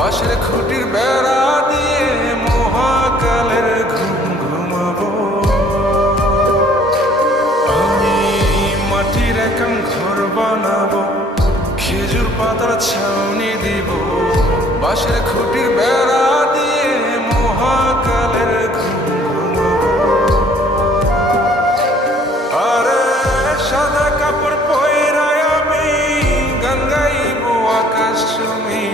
বাঁশের খুঁটির বেড়া দিয়ে মহাকালের ঘুম ঘুমাবো। আমি মাটির একান ঘর বানাবো, খেজুর পাতার ছাউনি দিব, বাঁশের খুঁটির বেড়া দিয়ে মহাকালের ঘুম ঘুমাবো। আরে সাদা কাপড় পয়রায় আমি গান গাইবো আকাশ চুমি,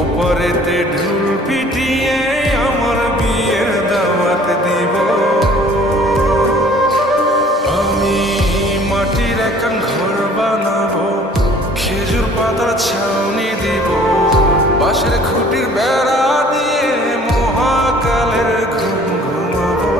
ওপরেতে ঢুল পিটিয়ে আমার বিয়ের দাওয়াত দিব। আমি মাটির একান ঘর বানাবো, খেজুর পাতার ছাউনি দিব, বাঁশের খুঁটির বেড়া দিয়ে মহাকালের ঘুম ঘুমাবো।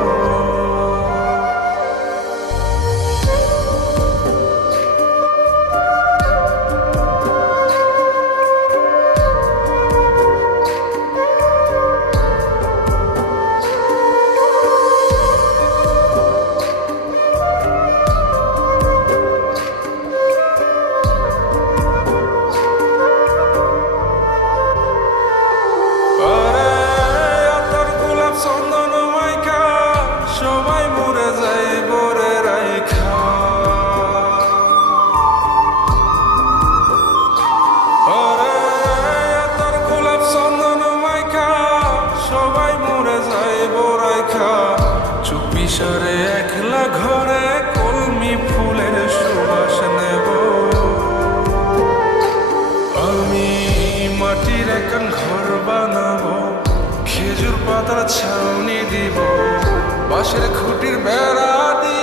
চুপিসারে একলা ঘরে কলমি ফুলের সুবাস নেব। আমি মাটির একান ঘর বানাবো, খেজুর পাতার ছাউনি দিব, বাঁশের খুঁটির বেড়া দিয়ে